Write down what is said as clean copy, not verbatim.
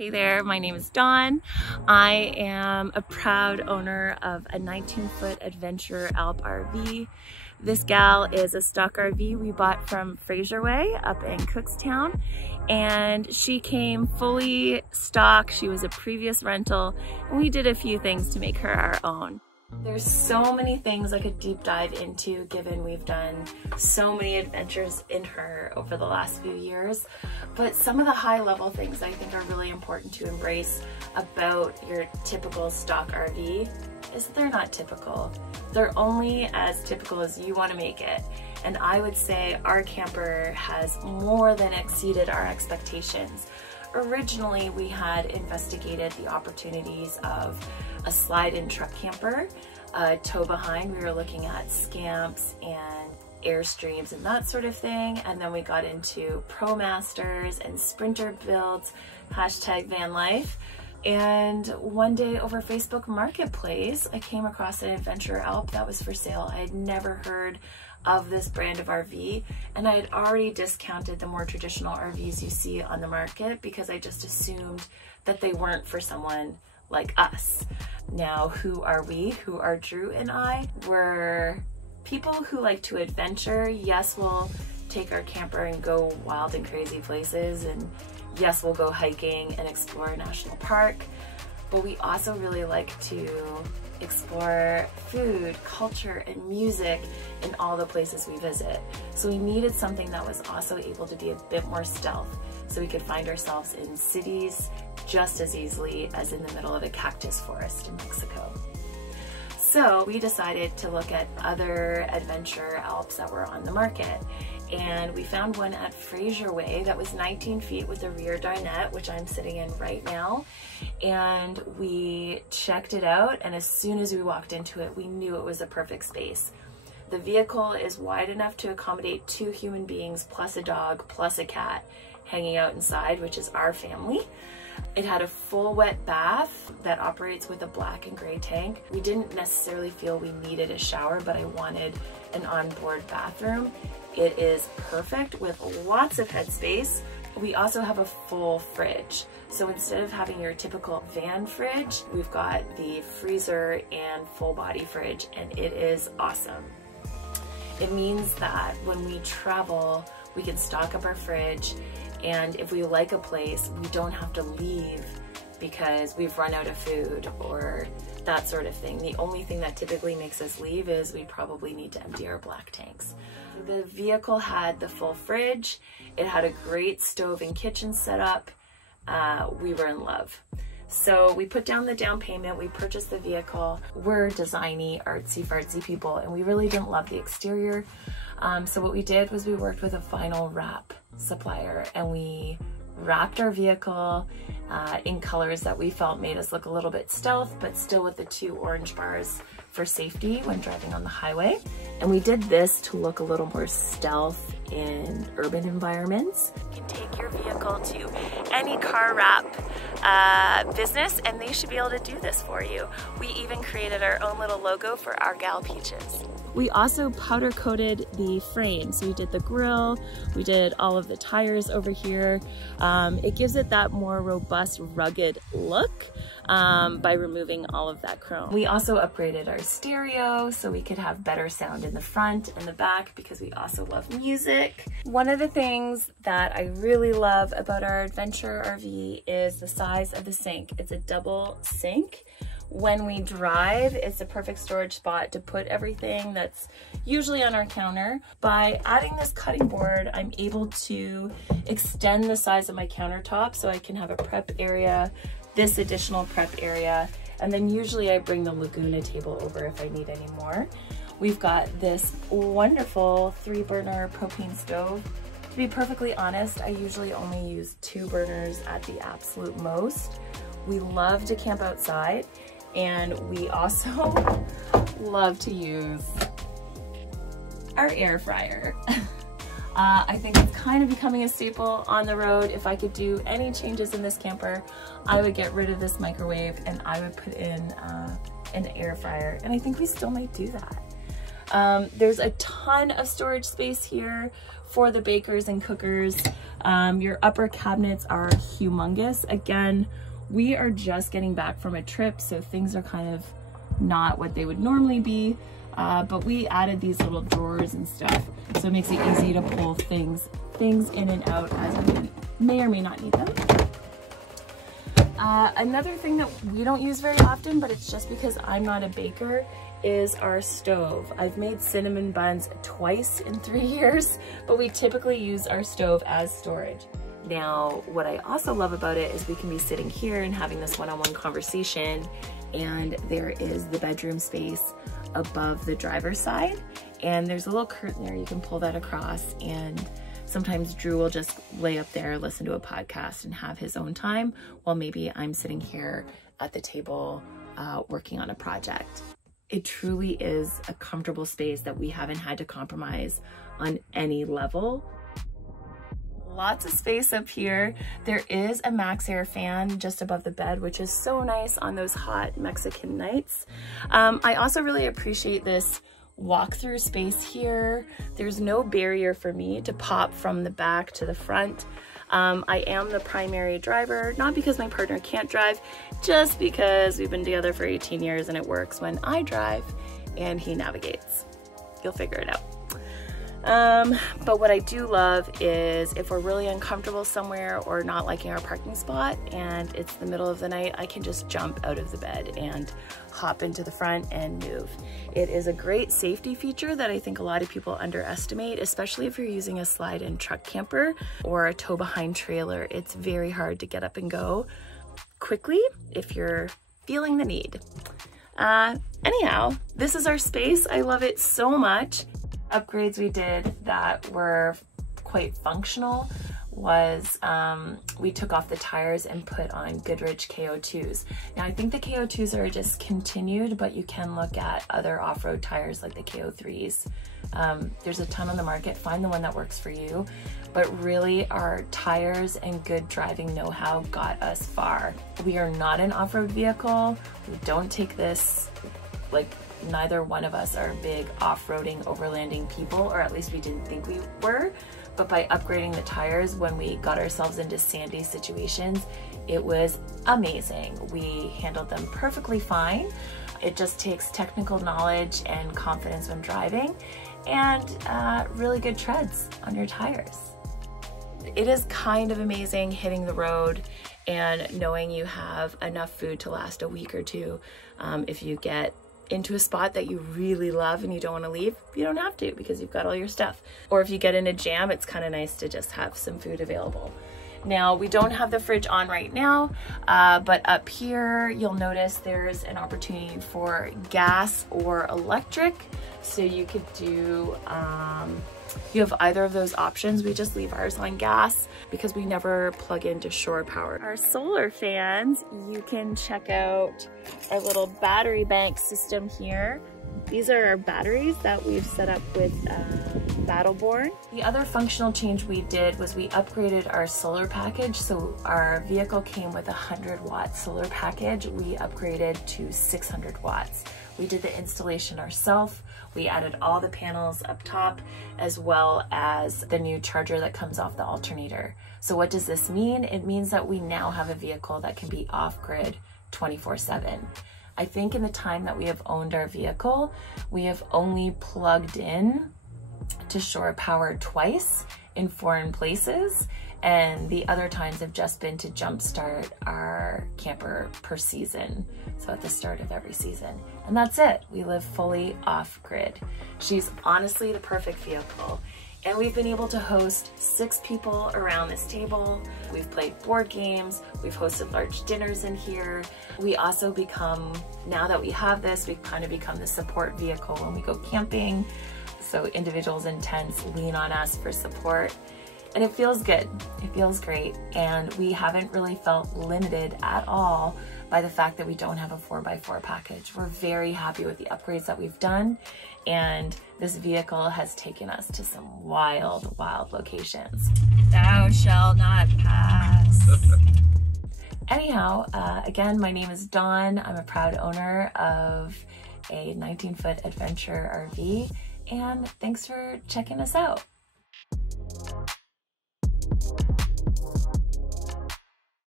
Hey there, my name is Dawn. I am a proud owner of a 19-foot adventure Alp RV. This gal is a stock RV we bought from Fraserway up in Cookstown, and she came fully stock. She was a previous rental, and we did a few things to make her our own. There's so many things I could deep dive into, given we've done so many adventures in her over the last few years. But some of the high level things I think are really important to embrace about your typical stock RV is that they're not typical. They're only as typical as you want to make it. And I would say our camper has more than exceeded our expectations. Originally, we had investigated the opportunities of a slide-in truck camper, a tow behind. We were looking at scamps and Airstreams and that sort of thing. And then we got into ProMasters and Sprinter builds, hashtag Vanlife. And one day over Facebook Marketplace, I came across an adventure Alp that was for sale. I had never heard of this brand of RV, and I had already discounted the more traditional RVs you see on the market because I just assumed that they weren't for someone like us. Now, who are we? Who are Drew and I? We're people who like to adventure. Yes, we'll take our camper and go wild and crazy places, and yes, we'll go hiking and explore a national park, but we also really like to explore food, culture, and music in all the places we visit. So we needed something that was also able to be a bit more stealth, so we could find ourselves in cities just as easily as in the middle of a cactus forest in Mexico. So we decided to look at other adventure Alps that were on the market, and we found one at Fraserway that was 19 feet with a rear dinette, which I'm sitting in right now. And we checked it out, and as soon as we walked into it, we knew it was the perfect space. The vehicle is wide enough to accommodate 2 human beings plus a dog plus a cat hanging out inside, which is our family. It had a full wet bath that operates with a black and gray tank. We didn't necessarily feel we needed a shower, but I wanted an onboard bathroom. It is perfect with lots of headspace. We also have a full fridge. So instead of having your typical van fridge, we've got the freezer and full body fridge, and it is awesome. It means that when we travel, we can stock up our fridge, and if we like a place, we don't have to leave because we've run out of food or that sort of thing. The only thing that typically makes us leave is we probably need to empty our black tanks. The vehicle had the full fridge. It had a great stove and kitchen setup. We were in love. So we put down the down payment, we purchased the vehicle. We're designy, artsy fartsy people, and we really didn't love the exterior. So what we did was we worked with a vinyl wrap supplier, and we wrapped our vehicle in colors that we felt made us look a little bit stealth, but still with the 2 orange bars for safety when driving on the highway. And we did this to look a little more stealth in urban environments. You can take your vehicle to any car wrap business, and they should be able to do this for you. We even created our own little logo for our gal peaches. We also powder coated the frame. So we did the grille, we did all of the tires over here. It gives it that more robust, rugged look by removing all of that chrome. We also upgraded our stereo so we could have better sound in the front and the back because we also love music. One of the things that I really love about our adventure RV is the size of the sink. It's a double sink. When we drive, it's a perfect storage spot to put everything that's usually on our counter. By adding this cutting board, I'm able to extend the size of my countertop so I can have a prep area, this additional prep area, and then usually I bring the Laguna table over if I need any more. We've got this wonderful 3-burner propane stove. To be perfectly honest, I usually only use 2 burners at the absolute most. We love to camp outside, and we also love to use our air fryer. I think it's kind of becoming a staple on the road. If I could do any changes in this camper, I would get rid of this microwave and I would put in an air fryer, and I think we still might do that. There's a ton of storage space here for the bakers and cookers. Your upper cabinets are humongous. Again, we are just getting back from a trip, so things are kind of not what they would normally be, but we added these little drawers and stuff, so it makes it easy to pull things in and out as we may or may not need them. Another thing that we don't use very often, but it's just because I'm not a baker, is our stove. I've made cinnamon buns twice in 3 years, but we typically use our stove as storage. Now, what I also love about it is we can be sitting here and having this one-on-one conversation, and there is the bedroom space above the driver's side, and there's a little curtain there. You can pull that across, and sometimes Drew will just lay up there, listen to a podcast, and have his own time, while maybe I'm sitting here at the table working on a project. It truly is a comfortable space that we haven't had to compromise on any level. Lots of space up here. There is a max air fan just above the bed, which is so nice on those hot Mexican nights. I also really appreciate this walk-through space here. There's no barrier for me to pop from the back to the front. I am the primary driver, not because my partner can't drive, just because we've been together for 18 years and it works when I drive and he navigates. You'll figure it out. But what I do love is if we're really uncomfortable somewhere or not liking our parking spot and it's the middle of the night, I can just jump out of the bed and hop into the front and move. It is a great safety feature that I think a lot of people underestimate, especially if you're using a slide-in truck camper or a tow-behind trailer. It's very hard to get up and go quickly if you're feeling the need. Anyhow, this is our space. I love it so much. Upgrades we did that were quite functional was we took off the tires and put on Goodrich KO2s. Now I think the KO2s are discontinued, but you can look at other off-road tires like the KO3s. There's a ton on the market. Find the one that works for you. But really, our tires and good driving know-how got us far. We are not an off-road vehicle. We don't take this, like, neither one of us are big off-roading, overlanding people, or at least we didn't think we were. But by upgrading the tires when we got ourselves into sandy situations, it was amazing. We handled them perfectly fine. It just takes technical knowledge and confidence when driving, and really good treads on your tires. It is kind of amazing hitting the road and knowing you have enough food to last a week or two. If you get into a spot that you really love and you don't want to leave, you don't have to because you've got all your stuff. Or if you get in a jam, it's kind of nice to just have some food available. Now, we don't have the fridge on right now, but up here, you'll notice there's an opportunity for gas or electric. So you could do, you have either of those options. We just leave ours on gas because we never plug into shore power. Our solar fans, you can check out our little battery bank system here. These are our batteries that we've set up with Battleborn. The other functional change we did was we upgraded our solar package. So our vehicle came with a 100-watt solar package. We upgraded to 600 watts. We did the installation ourselves. We added all the panels up top, as well as the new charger that comes off the alternator. So what does this mean? It means that we now have a vehicle that can be off-grid 24/7. I think in the time that we have owned our vehicle, we have only plugged in to shore power twice in foreign places, and the other times have just been to jumpstart our camper per season. So at the start of every season. And that's it. We live fully off-grid. She's honestly the perfect vehicle. And we've been able to host 6 people around this table. We've played board games. We've hosted large dinners in here. We also become, now that we have this, we kind of become the support vehicle when we go camping. So individuals in tents lean on us for support. And it feels good. It feels great. And we haven't really felt limited at all by the fact that we don't have a 4x4 package. We're very happy with the upgrades that we've done. And this vehicle has taken us to some wild, wild locations. Thou shalt not pass. Anyhow, again, my name is Dawn. I'm a proud owner of a 19-foot adventure RV, and thanks for checking us out.